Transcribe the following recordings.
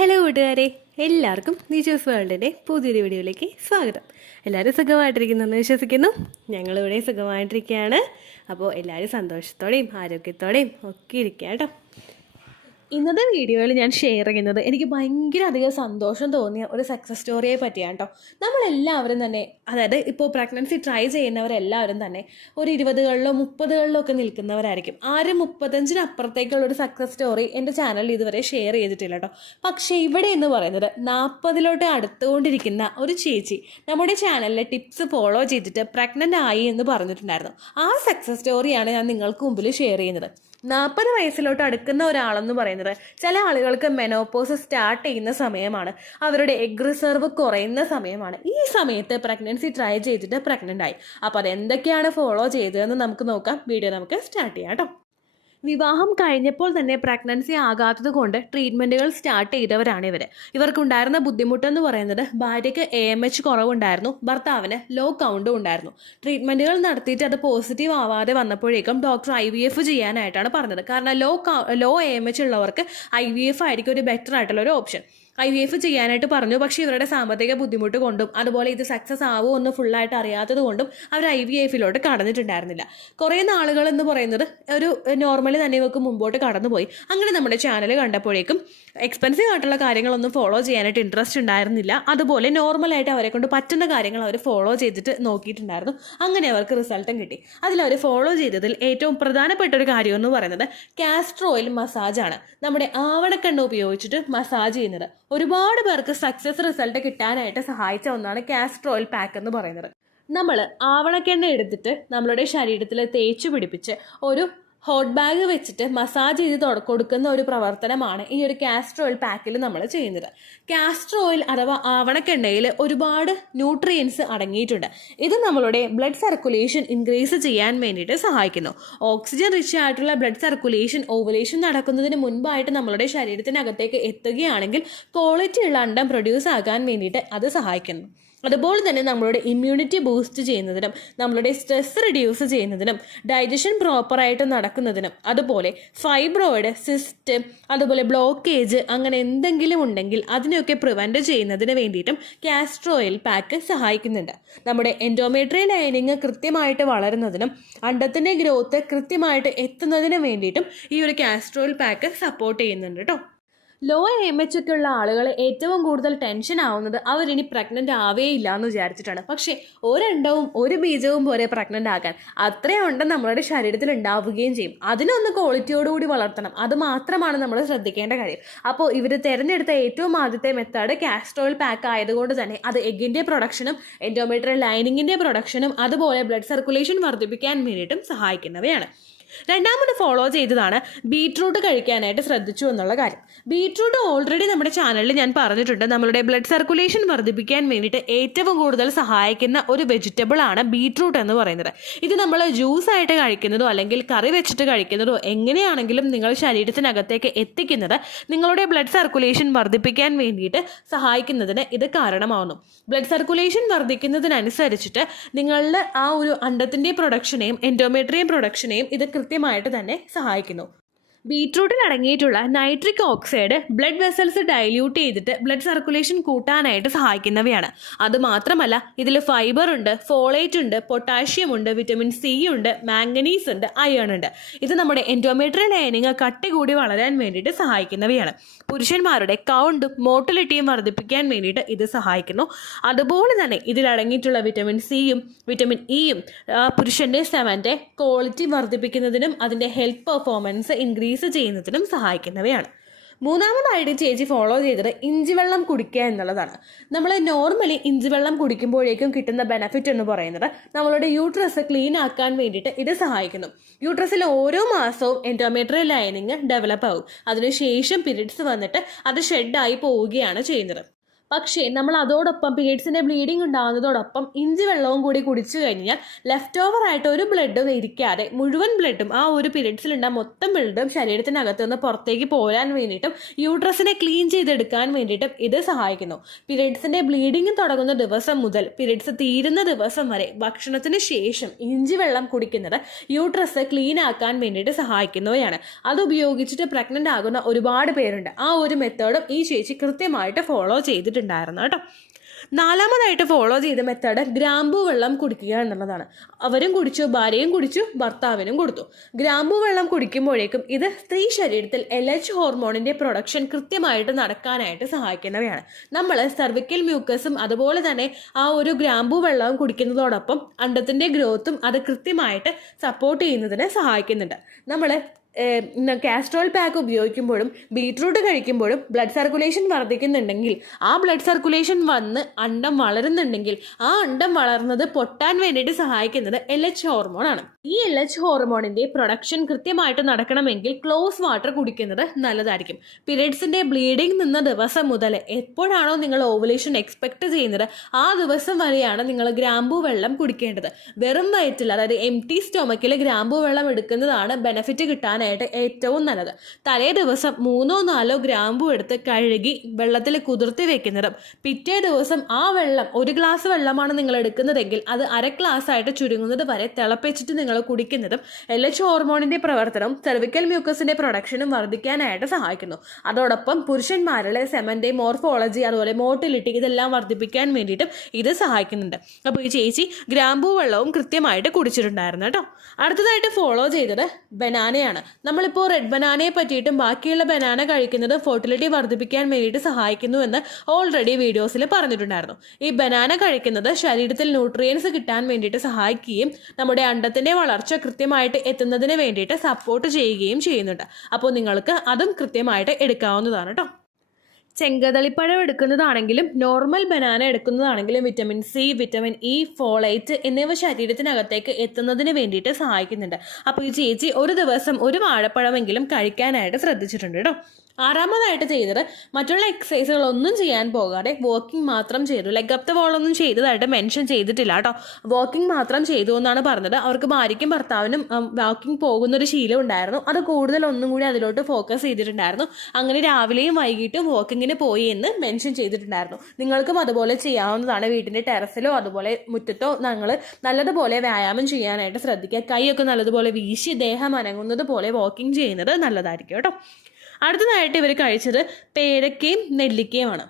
Hello കൂട്ടുകാരെ, എല്ലാവർക്കും നീച്ചൂസ് വേൾഡിൻ്റെ പുതിയൊരു വീഡിയോയിലേക്ക് സ്വാഗതം. എല്ലാവരും സുഖമായിട്ടിരിക്കുന്നെന്ന് വിശ്വസിക്കുന്നു. ഞങ്ങളിവിടെ സുഖമായിട്ടിരിക്കുകയാണ്. അപ്പോൾ എല്ലാവരും സന്തോഷത്തോടെയും ആരോഗ്യത്തോടെയും ഒക്കെ ഇരിക്കുക കേട്ടോ. ഇന്നത്തെ വീഡിയോയിൽ ഞാൻ ഷെയർ ചെയ്യുന്നത് എനിക്ക് ഭയങ്കര അധികം സന്തോഷം തോന്നിയ ഒരു സക്സസ് സ്റ്റോറിയെ പറ്റിയാണ് കേട്ടോ. നമ്മളെല്ലാവരും തന്നെ, അതായത് ഇപ്പോൾ പ്രഗ്നൻസി ട്രൈ ചെയ്യുന്നവരെല്ലാവരും തന്നെ ഒരു 20കളിലോ 30കളിലോ ഒക്കെ നിൽക്കുന്നവരായിരിക്കും. ആരും 35-ന് അപ്പുറത്തേക്കുള്ളൊരു സക്സസ് സ്റ്റോറി എൻ്റെ ചാനലിൽ ഇതുവരെ ഷെയർ ചെയ്തിട്ടില്ല കേട്ടോ. പക്ഷേ ഇവിടെ എന്ന് പറയുന്നത് 40ലോട്ട് അടുത്തുകൊണ്ടിരിക്കുന്ന ഒരു ചേച്ചി നമ്മുടെ ചാനലിലെ ടിപ്സ് ഫോളോ ചെയ്തിട്ട് പ്രഗ്നൻ്റ് ആയി എന്ന് പറഞ്ഞിട്ടുണ്ടായിരുന്നു. ആ സക്സസ് സ്റ്റോറിയാണ് ഞാൻ നിങ്ങൾക്ക് മുമ്പിൽ ഷെയർ ചെയ്യുന്നത്. 40 വയസ്സിലോട്ട് അടുക്കുന്ന ഒരാളെന്ന് പറയുന്നത് ചില ആളുകൾക്ക് മെനോപോസ് സ്റ്റാർട്ട് ചെയ്യുന്ന സമയമാണ്, അവരുടെ എഗ് റിസർവ് കുറയുന്ന സമയമാണ്. ഈ സമയത്ത് പ്രഗ്നൻസി ട്രൈ ചെയ്തിട്ട് പ്രഗ്നൻ്റ് ആയി. അപ്പോൾ അതെന്തൊക്കെയാണ് ഫോളോ ചെയ്തതെന്ന് നമുക്ക് നോക്കാം. വീഡിയോ നമുക്ക് സ്റ്റാർട്ട് ചെയ്യാം കേട്ടോ. വിവാഹം കഴിഞ്ഞപ്പോൾ തന്നെ പ്രഗ്നൻസി ആകാത്തത് കൊണ്ട് ട്രീറ്റ്മെൻറ്റുകൾ സ്റ്റാർട്ട് ചെയ്തവരാണ് ഇവർ. ഇവർക്കുണ്ടായിരുന്ന ബുദ്ധിമുട്ടെന്ന് പറയുന്നത് ഭാര്യയ്ക്ക് AMH കുറവുണ്ടായിരുന്നു, ഭർത്താവിന് ലോ കൗണ്ടും ഉണ്ടായിരുന്നു. ട്രീറ്റ്മെൻറ്റുകൾ നടത്തിയിട്ട് അത് പോസിറ്റീവ് ആവാതെ വന്നപ്പോഴേക്കും ഡോക്ടർ IVF ചെയ്യാനായിട്ടാണ് പറഞ്ഞത്. കാരണം ലോ AMH ഉള്ളവർക്ക് IVF ആയിരിക്കും ഒരു ബെറ്റർ ആയിട്ടുള്ള ഒരു ഓപ്ഷൻ. IVF ചെയ്യാനായിട്ട് പറഞ്ഞു. പക്ഷേ ഇവരുടെ സാമ്പത്തിക ബുദ്ധിമുട്ട് കൊണ്ടും അതുപോലെ ഇത് സക്സസ് ആവുമോ എന്ന് ഫുള്ളായിട്ട് അറിയാത്തത് കൊണ്ടും അവർ IVF-ലോട്ട് കടന്നിട്ടുണ്ടായിരുന്നില്ല. കുറേ നാളുകൾ എന്ന് പറയുന്നത് ഒരു നോർമലി തന്നെ ഇവർക്ക് മുമ്പോട്ട് കടന്നുപോയി. അങ്ങനെ നമ്മുടെ ചാനൽ കണ്ടപ്പോഴേക്കും എക്സ്പെൻസീവ് ആയിട്ടുള്ള കാര്യങ്ങളൊന്നും ഫോളോ ചെയ്യാനായിട്ട് ഇൻട്രസ്റ്റ് ഉണ്ടായിരുന്നില്ല. അതുപോലെ നോർമലായിട്ട് അവരെ കൊണ്ട് പറ്റുന്ന കാര്യങ്ങൾ അവർ ഫോളോ ചെയ്തിട്ട് നോക്കിയിട്ടുണ്ടായിരുന്നു. അങ്ങനെ അവർക്ക് റിസൾട്ടും കിട്ടി. അതിലവർ ഫോളോ ചെയ്തതിൽ ഏറ്റവും പ്രധാനപ്പെട്ട ഒരു കാര്യം എന്ന് പറയുന്നത് കാസ്റ്റർ ഓയിൽ മസാജാണ്. നമ്മുടെ ആവണക്കെണ്ണ ഉപയോഗിച്ചിട്ട് മസാജ് ചെയ്യുന്നത് ഒരുപാട് പേർക്ക് സക്സസ് റിസൾട്ട് കിട്ടാനായിട്ട് സഹായിച്ച ഒന്നാണ് കാസ്റ്റർ ഓയിൽ പാക്ക് എന്ന് പറയുന്നത്. നമ്മൾ ആവണക്കെണ്ണ എടുത്തിട്ട് നമ്മളുടെ ശരീരത്തിൽ തേച്ച് പിടിപ്പിച്ച് ഒരു ഹോട്ട് ബാഗ് വെച്ചിട്ട് മസാജ് ചെയ്ത് കൊടുക്കുന്ന ഒരു പ്രവർത്തനമാണ് ഈ ഒരു കാസ്റ്റർ ഓയിൽ പാക്കിൽ നമ്മൾ ചെയ്യുന്നത്. കാസ്റ്റർ ഓയിൽ അഥവാ ആവണക്കെണ്ണയിൽ ഒരുപാട് ന്യൂട്രിയൻസ് അടങ്ങിയിട്ടുണ്ട്. ഇത് നമ്മളുടെ ബ്ലഡ് സർക്കുലേഷൻ ഇൻക്രീസ് ചെയ്യാൻ വേണ്ടിയിട്ട് സഹായിക്കുന്നു. ഓക്സിജൻ റിച്ച് ആയിട്ടുള്ള ബ്ലഡ് സർക്കുലേഷൻ ഓവുലേഷൻ നടക്കുന്നതിന് മുൻപായിട്ട് നമ്മളുടെ ശരീരത്തിനകത്തേക്ക് എത്തുകയാണെങ്കിൽ ക്വാളിറ്റി ഉള്ള അണ്ടം പ്രൊഡ്യൂസ് ആകാൻ വേണ്ടിയിട്ട് അത് സഹായിക്കുന്നു. അതുപോലെ തന്നെ നമ്മളുടെ ഇമ്മ്യൂണിറ്റി ബൂസ്റ്റ് ചെയ്യുന്നതിനും നമ്മളുടെ സ്ട്രെസ് റിഡ്യൂസ് ചെയ്യുന്നതിനും ഡൈജഷൻ പ്രോപ്പറായിട്ട് നടക്കുന്നതിനും അതുപോലെ ഫൈബ്രോയിഡ്, സിസ്റ്റ്, അതുപോലെ ബ്ലോക്കേജ് അങ്ങനെ എന്തെങ്കിലും ഉണ്ടെങ്കിൽ അതിനെയൊക്കെ പ്രിവെൻറ്റ് ചെയ്യുന്നതിന് വേണ്ടിയിട്ടും കാസ്റ്റർ ഓയിൽ പാക്ക് സഹായിക്കുന്നുണ്ട്. നമ്മുടെ എൻഡോമെട്രിയൽ ലൈനിങ് കൃത്യമായിട്ട് വളരുന്നതിനും അണ്ടത്തിൻ്റെ ഗ്രോത്ത് കൃത്യമായിട്ട് എത്തുന്നതിന് വേണ്ടിയിട്ടും ഈ ഒരു കാസ്റ്റർ ഓയിൽ പാക്ക് സപ്പോർട്ട് ചെയ്യുന്നുണ്ട് കേട്ടോ. ലോ AMH ഒക്കെ ഉള്ള ആളുകൾ ഏറ്റവും കൂടുതൽ ടെൻഷൻ ആവുന്നത് അവരിനി പ്രഗ്നൻ്റ് ആവേയില്ല എന്ന് വിചാരിച്ചിട്ടാണ്. പക്ഷേ ഒരണ്ടവും ഒരു ബീജവും പോലെ പ്രഗ്നൻ്റ് ആകാൻ അത്രയും അണ്ടം നമ്മളുടെ ശരീരത്തിൽ ഉണ്ടാവുകയും ചെയ്യും. അതിനൊന്ന് ക്വാളിറ്റിയോടുകൂടി വളർത്തണം. അത് മാത്രമാണ് നമ്മൾ ശ്രദ്ധിക്കേണ്ട കാര്യം. അപ്പോൾ ഇവർ തിരഞ്ഞെടുത്ത ഏറ്റവും ആദ്യത്തെ മെത്തേഡ് കാസ്റ്റർ ഓയിൽ പാക്ക് ആയതുകൊണ്ട് തന്നെ അത് എഗ്ഗിൻ്റെ പ്രൊഡക്ഷനും എൻഡോമെട്രിയൽ ലൈനിങ്ങിൻ്റെ പ്രൊഡക്ഷനും അതുപോലെ ബ്ലഡ് സർക്കുലേഷൻ വർദ്ധിപ്പിക്കാൻ വേണ്ടിയിട്ടും സഹായിക്കുന്നവയാണ്. രണ്ടാമത് ഫോളോ ചെയ്തതാണ് ബീട്രൂട്ട് കഴിക്കാനായിട്ട് ശ്രദ്ധിച്ചു എന്നുള്ള കാര്യം. ബീട്രൂട്ട് ഓൾറെഡി നമ്മുടെ ചാനലിൽ ഞാൻ പറഞ്ഞിട്ടുണ്ട്. നമ്മളുടെ ബ്ലഡ് സർക്കുലേഷൻ വർദ്ധിപ്പിക്കാൻ വേണ്ടിയിട്ട് ഏറ്റവും കൂടുതൽ സഹായിക്കുന്ന ഒരു വെജിറ്റബിൾ ആണ് ബീട്രൂട്ട് എന്ന് പറയുന്നത്. ഇത് നമ്മൾ ജ്യൂസായിട്ട് കഴിക്കുന്നതോ അല്ലെങ്കിൽ കറി വെച്ചിട്ട് കഴിക്കുന്നതോ എങ്ങനെയാണെങ്കിലും നിങ്ങൾ ശരീരത്തിനകത്തേക്ക് എത്തിക്കുന്നത് നിങ്ങളുടെ ബ്ലഡ് സർക്കുലേഷൻ വർദ്ധിപ്പിക്കാൻ വേണ്ടിയിട്ട് സഹായിക്കുന്നതിന് ഇത് കാരണമാവുന്നു. ബ്ലഡ് സർക്കുലേഷൻ വർദ്ധിക്കുന്നതിനനുസരിച്ചിട്ട് നിങ്ങളുടെ ആ ഒരു അണ്ടത്തിൻ്റെ പ്രൊഡക്ഷനെയും എൻഡോമെട്രിയം പ്രൊഡക്ഷനെയും ഇത് കൃത്യമായിട്ട് തന്നെ സഹായിക്കുന്നു. ബീട്രൂട്ടിൽ അടങ്ങിയിട്ടുള്ള nitric oxide blood vessels dilute ചെയ്തിട്ട് ബ്ലഡ് സർക്കുലേഷൻ കൂട്ടാനായിട്ട് സഹായിക്കുന്നവയാണ്. അതുമാത്രമല്ല ഇതിൽ ഫൈബർ ഉണ്ട്, ഫോളേറ്റ് ഉണ്ട്, പൊട്ടാഷ്യം ഉണ്ട്, വിറ്റമിൻ C ഉണ്ട്, മാംഗനീസ് ഉണ്ട്, അയൺ ഉണ്ട്. ഇത് നമ്മുടെ എൻഡോമെട്രിയൽ ലൈനിങ് കട്ടി കൂടി വളരാൻ വേണ്ടിയിട്ട് സഹായിക്കുന്നവയാണ്. പുരുഷന്മാരുടെ കൗണ്ടും മോട്ടിലിറ്റിയും വർദ്ധിപ്പിക്കാൻ വേണ്ടിയിട്ട് ഇത് സഹായിക്കുന്നു. അതുപോലെ തന്നെ ഇതിൽ അടങ്ങിയിട്ടുള്ള വിറ്റമിൻ സിയും വിറ്റമിൻ ഇയും പുരുഷൻ്റെ സെവൻ്റെ ക്വാളിറ്റി വർദ്ധിപ്പിക്കുന്നതിനും അതിൻ്റെ ഹെൽത്ത് പെർഫോമൻസ് ഇൻക്രീസ് ചെയ്യുന്നതിനും സഹായിക്കുന്നവയാണ്. മൂന്നാമതായിട്ട് ചേച്ചി ഫോളോ ചെയ്തത് ഇഞ്ചിവെള്ളം കുടിക്കുക എന്നുള്ളതാണ്. നമ്മൾ നോർമലി ഇഞ്ചിവെള്ളം കുടിക്കുമ്പോഴേക്കും കിട്ടുന്ന ബെനഫിറ്റ് എന്ന് പറയുന്നത് നമ്മളുടെ യൂട്രസ് ക്ലീൻ ആക്കാൻ വേണ്ടിയിട്ട് ഇത് സഹായിക്കുന്നു. യൂട്രസിൽ ഓരോ മാസവും എൻഡോമെട്രിയൽ ലൈനിങ് ഡെവലപ്പ് ആവും. അതിനുശേഷം പീരിയഡ്സ് വന്നിട്ട് അത് ഷെഡായി പോവുകയാണ് ചെയ്യുന്നത്. പക്ഷേ നമ്മൾ അതോടൊപ്പം പീരീഡ്സിൻ്റെ ബ്ലീഡിങ് ഉണ്ടാകുന്നതോടൊപ്പം ഇഞ്ചി വെള്ളവും കൂടി കുടിച്ചു കഴിഞ്ഞാൽ ലെഫ്റ്റ് ഓവർ ആയിട്ട് ഒരു ബ്ലഡും ഇരിക്കാതെ മുഴുവൻ ബ്ലഡും ആ ഒരു പീരീഡ്സിലുണ്ടാകുന്ന മൊത്തം ബ്ലഡും ശരീരത്തിനകത്ത് നിന്ന് പുറത്തേക്ക് പോരാൻ വേണ്ടിയിട്ടും യൂട്രസിനെ ക്ലീൻ ചെയ്തെടുക്കാൻ വേണ്ടിയിട്ടും ഇത് സഹായിക്കുന്നു. പീരീഡ്സിൻ്റെ ബ്ലീഡിങ് തുടങ്ങുന്ന ദിവസം മുതൽ പീരീഡ്സ് തീരുന്ന ദിവസം വരെ ഭക്ഷണത്തിന് ശേഷം ഇഞ്ചി വെള്ളം കുടിക്കുന്നത് യൂട്രസ് ക്ലീൻ ആക്കാൻ വേണ്ടിയിട്ട് സഹായിക്കുന്നവയാണ്. അത് ഉപയോഗിച്ചിട്ട് പ്രഗ്നൻ്റ് ആകുന്ന ഒരുപാട് പേരുണ്ട്. ആ ഒരു മെത്തേഡും ഈ ചേച്ചി കൃത്യമായിട്ട് ഫോളോ ചെയ്തിട്ടുണ്ടായിരുന്നു കേട്ടോ. നാലാമതായിട്ട് ഫോളോ ചെയ്ത മെത്തേഡ് ഗ്രാമ്പൂ വെള്ളം കുടിക്കുക എന്നുള്ളതാണ്. അവരും കുടിച്ചു, ഭാര്യയും കുടിച്ചു, ഭർത്താവിനും കൊടുത്തു. ഗ്രാമ്പൂ വെള്ളം കുടിക്കുമ്പോഴേക്കും ഇത് സ്ത്രീ ശരീരത്തിൽ LH ഹോർമോണിൻ്റെ പ്രൊഡക്ഷൻ കൃത്യമായിട്ട് നടക്കാനായിട്ട് സഹായിക്കുന്നവയാണ്. നമ്മൾ സെർവിക്കൽ മ്യൂക്കസും അതുപോലെ തന്നെ ആ ഒരു ഗ്രാമ്പൂ വെള്ളവും കുടിക്കുന്നതോടൊപ്പം അണ്ടത്തിൻ്റെ ഗ്രോത്തും അത് കൃത്യമായിട്ട് സപ്പോർട്ട് ചെയ്യുന്നതിന് സഹായിക്കുന്നുണ്ട്. നമ്മൾ കാസ്ട്രോൾ പാക്ക് ഉപയോഗിക്കുമ്പോഴും ബീറ്റ്റൂട്ട് കഴിക്കുമ്പോഴും ബ്ലഡ് സർക്കുലേഷൻ വർദ്ധിക്കുന്നുണ്ടെങ്കിൽ ആ ബ്ലഡ് സർക്കുലേഷൻ വന്ന് അണ്ടം വളരുന്നുണ്ടെങ്കിൽ ആ അണ്ടം വളർന്നത് പൊട്ടാൻ വേണ്ടിയിട്ട് സഹായിക്കുന്നത് LH ഹോർമോണാണ്. ഈ LH ഹോർമോണിൻ്റെ പ്രൊഡക്ഷൻ കൃത്യമായിട്ട് നടക്കണമെങ്കിൽ ക്ലോസ് വാട്ടർ കുടിക്കുന്നത് നല്ലതായിരിക്കും. പീരീഡ്സിൻ്റെ ബ്ലീഡിങ് നിന്ന ദിവസം മുതൽ എപ്പോഴാണോ നിങ്ങൾ ഓവുലേഷൻ എക്സ്പെക്ട് ചെയ്യുന്നത് ആ ദിവസം വരെയാണ് നിങ്ങൾ ഗ്രാമ്പൂ വെള്ളം കുടിക്കേണ്ടത്. വെറും വയറ്റിൽ, അതായത് എംപ്റ്റി സ്റ്റൊമക്കിൽ ഗ്രാമ്പൂ വെള്ളം എടുക്കുന്നതാണ് ബെനിഫിറ്റ് കിട്ടാൻ ഏറ്റവും നല്ലത്. തലേ ദിവസം 3-4 ഗ്രാമ്പൂ എടുത്ത് കഴുകി വെള്ളത്തിൽ കുതിർത്തി വെക്കുന്നതും പിറ്റേ ദിവസം ആ വെള്ളം, 1 ഗ്ലാസ് വെള്ളമാണ് നിങ്ങൾ എടുക്കുന്നതെങ്കിൽ അത് 1/2 ഗ്ലാസ് ആയിട്ട് ചുരുങ്ങുന്നത് വരെ തിളപ്പിച്ചിട്ട് നിങ്ങൾ കുടിക്കുന്നതും LH ഹോർമോണിന്റെ പ്രവർത്തനവും സെർവിക്കൽ മ്യൂക്കസിന്റെ പ്രൊഡക്ഷനും വർദ്ധിക്കാനായിട്ട് സഹായിക്കുന്നു. അതോടൊപ്പം പുരുഷന്മാരിലെ സെമന്റെ മോർഫോളജി, അതുപോലെ മോട്ടിലിറ്റി, ഇതെല്ലാം വർദ്ധിപ്പിക്കാൻ വേണ്ടിയിട്ടും ഇത് സഹായിക്കുന്നുണ്ട്. അപ്പോൾ ഈ ചേച്ചി ഗ്രാമ്പൂ വെള്ളവും കൃത്യമായിട്ട് കുടിച്ചിട്ടുണ്ടായിരുന്നു കേട്ടോ. അടുത്തതായിട്ട് ഫോളോ ചെയ്തത് ബനാനയാണ്. നമ്മളിപ്പോൾ റെഡ് ബനാനയെ പറ്റിയിട്ടും ബാക്കിയുള്ള ബനാന കഴിക്കുന്നത് ഫെർട്ടിലിറ്റി വർദ്ധിപ്പിക്കാൻ വേണ്ടിയിട്ട് സഹായിക്കുന്നു എന്ന് ഓൾറെഡി വീഡിയോസിൽ പറഞ്ഞിട്ടുണ്ടായിരുന്നു. ഈ ബനാന കഴിക്കുന്നത് ശരീരത്തിൽ ന്യൂട്രിയൻസ് കിട്ടാൻ വേണ്ടിയിട്ട് സഹായിക്കുകയും നമ്മുടെ അണ്ടത്തിൻ്റെ വളർച്ച കൃത്യമായിട്ട് എത്തുന്നതിന് വേണ്ടിയിട്ട് സപ്പോർട്ട് ചെയ്യുകയും ചെയ്യുന്നുണ്ട്. അപ്പോൾ നിങ്ങൾക്ക് അതും കൃത്യമായിട്ട് എടുക്കാവുന്നതാണ് കേട്ടോ. ചെങ്കതളിപ്പഴം എടുക്കുന്നതാണെങ്കിലും നോർമൽ ബനാന എടുക്കുന്നതാണെങ്കിലും vitamin C, vitamin E, folate എന്നിവ ശരീരത്തിനകത്തേക്ക് എത്തുന്നതിന് വേണ്ടിയിട്ട് സഹായിക്കുന്നുണ്ട്. അപ്പോൾ ഈ ചേച്ചി ഒരു ദിവസം ഒരു വാഴപ്പഴമെങ്കിലും കഴിക്കാനായിട്ട് ശ്രദ്ധിച്ചിട്ടുണ്ട് കേട്ടോ. ആറാമതായിട്ട് ചെയ്തത് മറ്റുള്ള എക്സസൈസുകളൊന്നും ചെയ്യാൻ പോകാതെ വാക്കിംഗ് മാത്രം ചെയ്തു. ലെഗ് അപ്പ് ദ വാൾ ഒന്നും ചെയ്തതായിട്ട് മെൻഷൻ ചെയ്തിട്ടില്ല കേട്ടോ. വാക്കിംഗ് മാത്രം ചെയ്തു എന്നാണ് പറഞ്ഞത്. അവർക്ക് ഭാര്യയ്ക്കും ഭർത്താവിനും വാക്കിംഗ് പോകുന്നൊരു ശീലം ഉണ്ടായിരുന്നു. അത് കൂടുതൽ ഒന്നും കൂടി അതിലോട്ട് ഫോക്കസ് ചെയ്തിട്ടുണ്ടായിരുന്നു. അങ്ങനെ രാവിലെയും വൈകിട്ടും വാക്കിങ്ങിന് പോയി എന്ന് മെൻഷൻ ചെയ്തിട്ടുണ്ടായിരുന്നു. നിങ്ങൾക്കും അതുപോലെ ചെയ്യാവുന്നതാണ്. വീട്ടിൻ്റെ ടെറസിലോ അതുപോലെ മുറ്റത്തോ നിങ്ങൾ നല്ലതുപോലെ വ്യായാമം ചെയ്യാനായിട്ട് ശ്രദ്ധിക്കുക. കൈയൊക്കെ നല്ലതുപോലെ വീശി ദേഹം അനങ്ങുന്നത് പോലെ വാക്കിംഗ് ചെയ്യുന്നത് നല്ലതായിരിക്കും കേട്ടോ. അടുത്തതായിട്ട് ഇവർ കഴിച്ചത് പേരക്കയും നെല്ലിക്കയുമാണ്.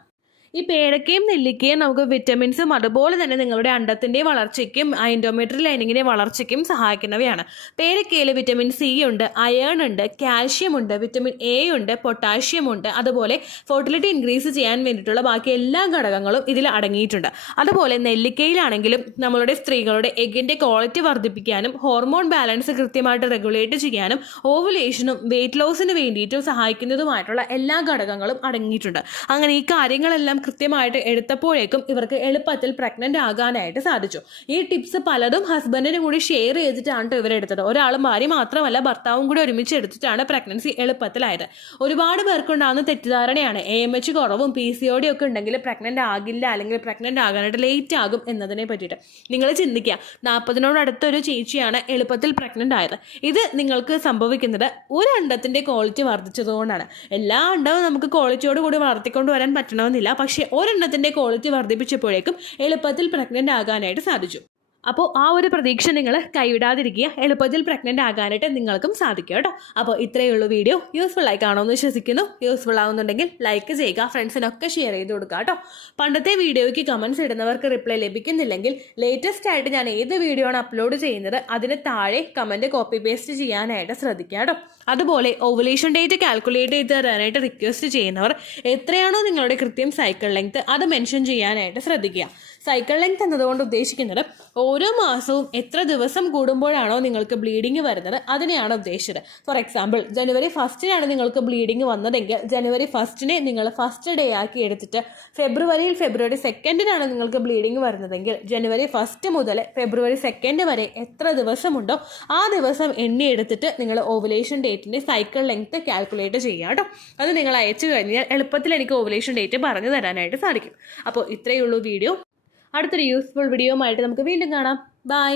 ഈ പേരക്കയും നെല്ലിക്കയും നമുക്ക് വിറ്റമിൻസും അതുപോലെ തന്നെ നിങ്ങളുടെ അണ്ടത്തിൻ്റെ വളർച്ചയ്ക്കും എൻഡോമെട്രിയൽ ലൈനിങ്ങിൻ്റെ വളർച്ചയ്ക്കും സഹായിക്കുന്നവയാണ്. പേരക്കയിൽ വിറ്റമിൻ C ഉണ്ട്, അയേൺ ഉണ്ട്, കാൽഷ്യം ഉണ്ട്, വിറ്റമിൻ A ഉണ്ട്, പൊട്ടാഷ്യം ഉണ്ട്, അതുപോലെ ഫെർട്ടിലിറ്റി ഇൻക്രീസ് ചെയ്യാൻ വേണ്ടിയിട്ടുള്ള ബാക്കി എല്ലാ ഘടകങ്ങളും ഇതിൽ അടങ്ങിയിട്ടുണ്ട്. അതുപോലെ നെല്ലിക്കയിലാണെങ്കിലും നമ്മളുടെ സ്ത്രീകളുടെ എഗ്ഗിൻ്റെ ക്വാളിറ്റി വർദ്ധിപ്പിക്കാനും ഹോർമോൺ ബാലൻസ് കൃത്യമായിട്ട് റെഗുലേറ്റ് ചെയ്യാനും ഓവുലേഷനും വെയിറ്റ് ലോസിന് വേണ്ടിയിട്ടും സഹായിക്കുന്നതുമായിട്ടുള്ള എല്ലാ ഘടകങ്ങളും അടങ്ങിയിട്ടുണ്ട്. അങ്ങനെ ഈ കാര്യങ്ങളെല്ലാം കൃത്യമായിട്ട് എടുത്തപ്പോഴേക്കും ഇവർക്ക് എളുപ്പത്തിൽ പ്രഗ്നന്റ് ആകാനായിട്ട് സാധിച്ചു. ഈ ടിപ്സ് പലതും ഹസ്ബൻഡിനും കൂടി ഷെയർ ചെയ്തിട്ടാണ് ഇവരെടുത്തത്. ഒരാളും ഭാര്യ മാത്രമല്ല, ഭർത്താവും കൂടി ഒരുമിച്ച് എടുത്തിട്ടാണ് പ്രഗ്നൻസി എളുപ്പത്തിലായത്. ഒരുപാട് പേർക്കുണ്ടാകുന്ന തെറ്റിദ്ധാരണയാണ് AMH കുറവും PCOD ഒക്കെ ഉണ്ടെങ്കിൽ പ്രഗ്നന്റ് ആകില്ല, അല്ലെങ്കിൽ പ്രഗ്നന്റ് ആകാനായിട്ട് ലേറ്റ് ആകും എന്നതിനെ പറ്റിയിട്ട്. നിങ്ങൾ ചിന്തിക്കുക, 40-നോടടുത്തൊരു ചേച്ചിയാണ് എളുപ്പത്തിൽ പ്രഗ്നന്റ് ആയത്. ഇത് നിങ്ങൾക്ക് സംഭവിക്കുന്നത് ഒരു അണ്ടത്തിന്റെ ക്വാളിറ്റി വർദ്ധിച്ചതുകൊണ്ടാണ്. എല്ലാ അണ്ടവും നമുക്ക് ക്വാളിറ്റിയോട് കൂടി വളർത്തിക്കൊണ്ട് വരാൻ പറ്റണമെന്നില്ല. പക്ഷേ ഒരെണ്ണത്തിൻ്റെ ക്വാളിറ്റി വർദ്ധിപ്പിച്ചപ്പോഴേക്കും എളുപ്പത്തിൽ പ്രഗ്നൻ്റ് ആകാനായിട്ട് സാധിച്ചു. അപ്പോൾ ആ ഒരു പ്രതീക്ഷ നിങ്ങൾ കൈവിടാതിരിക്കുക. എളുപ്പത്തിൽ പ്രഗ്നൻ്റ് ആകാനായിട്ട് നിങ്ങൾക്കും സാധിക്കും കേട്ടോ. അപ്പോൾ ഇത്രയേ ഉള്ളൂ വീഡിയോ. യൂസ്ഫുൾ ആയി കാണുമെന്ന് വിശ്വസിക്കുന്നു. യൂസ്ഫുൾ ആവുന്നുണ്ടെങ്കിൽ ലൈക്ക് ചെയ്യുക, ഫ്രണ്ട്സിനൊക്കെ ഷെയർ ചെയ്ത് കൊടുക്കുക കേട്ടോ. പണ്ടത്തെ വീഡിയോയ്ക്ക് കമൻറ്റ്സ് ഇടുന്നവർക്ക് റിപ്ലൈ ലഭിക്കുന്നില്ലെങ്കിൽ ലേറ്റസ്റ്റ് ആയിട്ട് ഞാൻ ഏത് വീഡിയോ ആണ് അപ്ലോഡ് ചെയ്യുന്നത് അതിന് താഴെ കമൻറ്റ് കോപ്പി പേസ്റ്റ് ചെയ്യാനായിട്ട് ശ്രദ്ധിക്കുക കേട്ടോ. അതുപോലെ ഓവുലേഷൻ ഡേറ്റ് കാൽക്കുലേറ്റ് ചെയ്ത് തരാനായിട്ട് റിക്വസ്റ്റ് ചെയ്യുന്നവർ എത്രയാണോ നിങ്ങളുടെ കൃത്യം സൈക്കിൾ ലെങ്ത് അത് മെൻഷൻ ചെയ്യാനായിട്ട് ശ്രദ്ധിക്കുക. സൈക്കിൾ ലെങ്ത് എന്നതുകൊണ്ട് ഉദ്ദേശിക്കുന്നത് ഓരോ മാസവും എത്ര ദിവസം കൂടുമ്പോഴാണോ നിങ്ങൾക്ക് ബ്ലീഡിങ് വരുന്നത് അതിനെയാണ് ഉദ്ദേശിച്ചത്. ഫോർ എക്സാമ്പിൾ, ജനുവരി 1 നിങ്ങൾക്ക് ബ്ലീഡിങ് വന്നതെങ്കിൽ ജനുവരി 1 നിങ്ങൾ ഫസ്റ്റ് ഡേ ആക്കി എടുത്തിട്ട് ഫെബ്രുവരി 2 നിങ്ങൾക്ക് ബ്ലീഡിങ് വരുന്നതെങ്കിൽ ജനുവരി 1 മുതൽ ഫെബ്രുവരി 2 വരെ എത്ര ദിവസമുണ്ടോ ആ ദിവസം എണ്ണിയെടുത്തിട്ട് നിങ്ങൾ ഓവുലേഷൻ ഡേറ്റിൻ്റെ സൈക്കിൾ ലെങ്ത് കാൽക്കുലേറ്റ് ചെയ്യുക കേട്ടോ. അത് നിങ്ങൾ അയച്ചു കഴിഞ്ഞാൽ എളുപ്പത്തിൽ എനിക്ക് ഓവുലേഷൻ ഡേറ്റ് പറഞ്ഞു തരാനായിട്ട് സാധിക്കും. അപ്പോൾ ഇത്രയേ ഉള്ളൂ വീഡിയോ. അടുത്തൊരു യൂസ്ഫുൾ വീഡിയോ ആയിട്ട് നമുക്ക് വീണ്ടും കാണാം. ബൈ.